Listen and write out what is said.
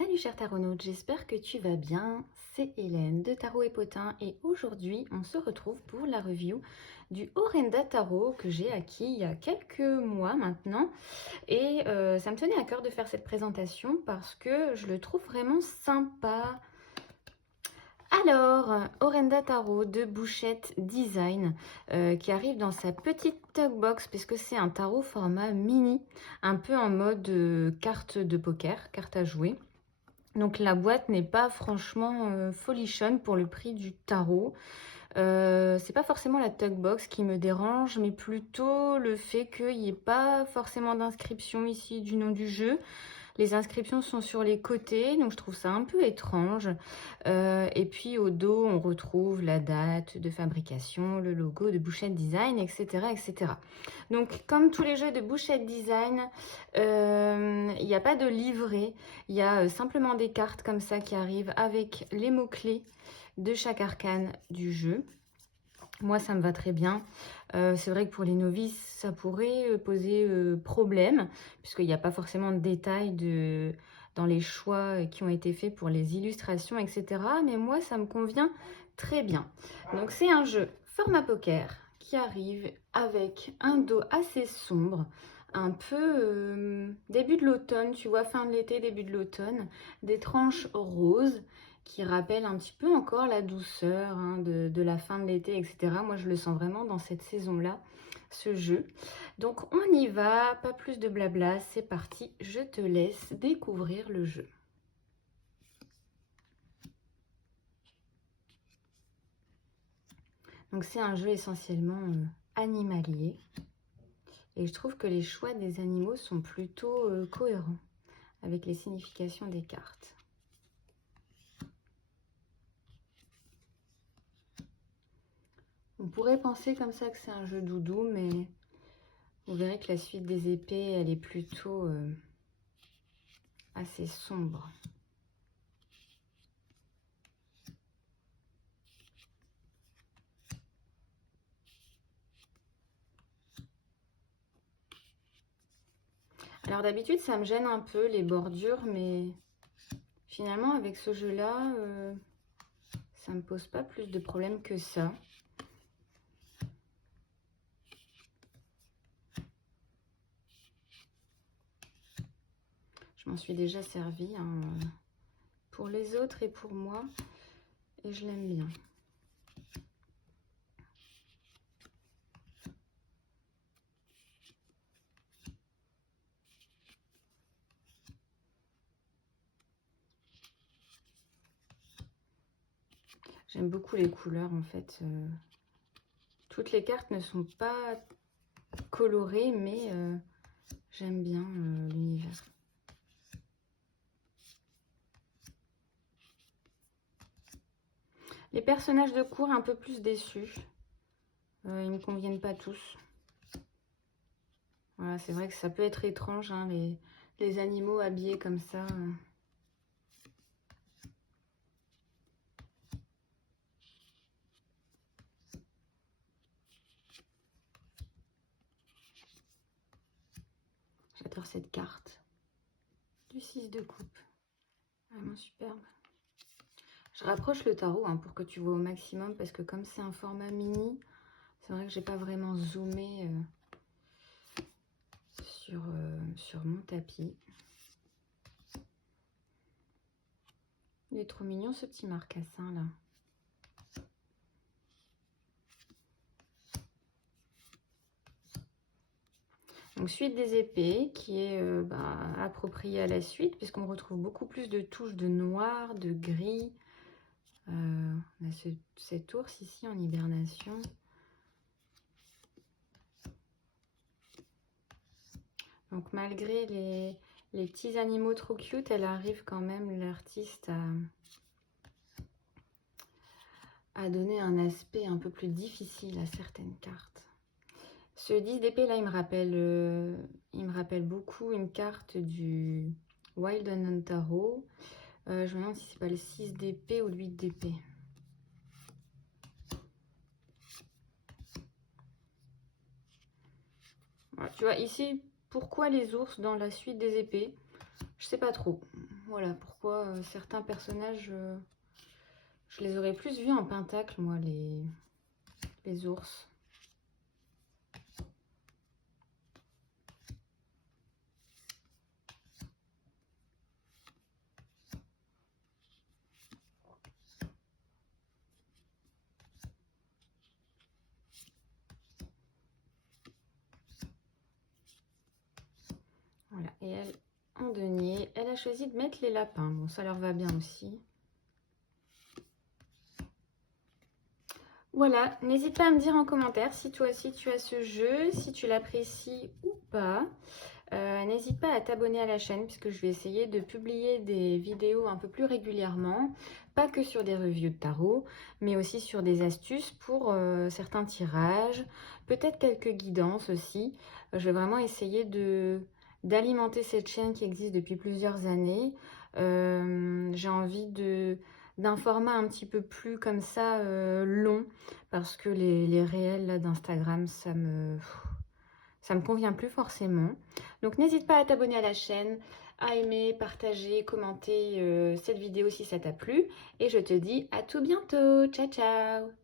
Salut cher taronaute, j'espère que tu vas bien. C'est Hélène de Tarot et Potin et aujourd'hui on se retrouve pour la review du Orenda Tarot que j'ai acquis il y a quelques mois maintenant. Et ça me tenait à cœur de faire cette présentation parce que je le trouve vraiment sympa. Alors, Orenda Tarot de Bouchette Design qui arrive dans sa petite tug box puisque c'est un tarot format mini, un peu en mode carte de poker, carte à jouer. Donc la boîte n'est pas franchement folichonne pour le prix du tarot. C'est pas forcément la tug box qui me dérange, mais plutôt le fait qu'il n'y ait pas forcément d'inscription ici du nom du jeu. Les inscriptions sont sur les côtés, donc je trouve ça un peu étrange. Et puis au dos, on retrouve la date de fabrication, le logo de Bouchette Design, etc. etc. Donc comme tous les jeux de Bouchette Design, il n'y a pas de livret, il y a simplement des cartes comme ça qui arrivent avec les mots-clés de chaque arcane du jeu. Moi, ça me va très bien. C'est vrai que pour les novices, ça pourrait poser problème, puisqu'il n'y a pas forcément de détails dans les choix qui ont été faits pour les illustrations, etc. Mais moi, ça me convient très bien. Donc, c'est un jeu format poker qui arrive avec un dos assez sombre, un peu début de l'automne, tu vois, fin de l'été, début de l'automne, des tranches roses qui rappelle un petit peu encore la douceur hein, de la fin de l'été, etc. Moi, je le sens vraiment dans cette saison-là, ce jeu. Donc, on y va, pas plus de blabla, c'est parti, je te laisse découvrir le jeu. Donc, c'est un jeu essentiellement animalier. Et je trouve que les choix des animaux sont plutôt cohérents avec les significations des cartes. On pourrait penser comme ça que c'est un jeu doudou, mais vous verrez que la suite des épées, elle est plutôt assez sombre. Alors d'habitude, ça me gêne un peu les bordures, mais finalement, avec ce jeu-là, ça me pose pas plus de problèmes que ça. Je m'en suis déjà servi hein, pour les autres et pour moi, et je l'aime bien. J'aime beaucoup les couleurs en fait. Toutes les cartes ne sont pas colorées, mais j'aime bien l'univers. Les personnages de cour un peu plus déçus. Ils ne me conviennent pas tous. Voilà, c'est vrai que ça peut être étrange, hein, les animaux habillés comme ça. J'adore cette carte du 6 de coupe. Vraiment superbe. Je rapproche le tarot hein, pour que tu vois au maximum parce que comme c'est un format mini, c'est vrai que j'ai pas vraiment zoomé sur mon tapis. Il est trop mignon ce petit marcassin là. Donc suite des épées qui est appropriée à la suite puisqu'on retrouve beaucoup plus de touches de noir, de gris. On a cet ours ici en hibernation. Donc malgré les petits animaux trop cute, elle arrive quand même, l'artiste, à donner un aspect un peu plus difficile à certaines cartes. Ce 10 d'épée là, il me rappelle beaucoup une carte du Wild Unknown Tarot. Je me demande si c'est pas le 6 d'épée ou le 8 d'épée. Voilà, tu vois, ici, pourquoi les ours dans la suite des épées? Je sais pas trop. Voilà pourquoi certains personnages, je les aurais plus vus en pentacle, moi, les ours. Voilà, et elle, en denier, elle a choisi de mettre les lapins. Bon, ça leur va bien aussi. Voilà, n'hésite pas à me dire en commentaire si toi aussi tu as ce jeu, si tu l'apprécies ou pas. N'hésite pas à t'abonner à la chaîne puisque je vais essayer de publier des vidéos un peu plus régulièrement, pas que sur des reviews de tarot, mais aussi sur des astuces pour certains tirages, peut-être quelques guidances aussi. Je vais vraiment essayer d'alimenter cette chaîne qui existe depuis plusieurs années. J'ai envie d'un format un petit peu plus comme ça long parce que les réels d'Instagram ça me convient plus forcément. Donc n'hésite pas à t'abonner à la chaîne, à aimer, partager, commenter cette vidéo si ça t'a plu. Et je te dis à tout bientôt. Ciao ciao.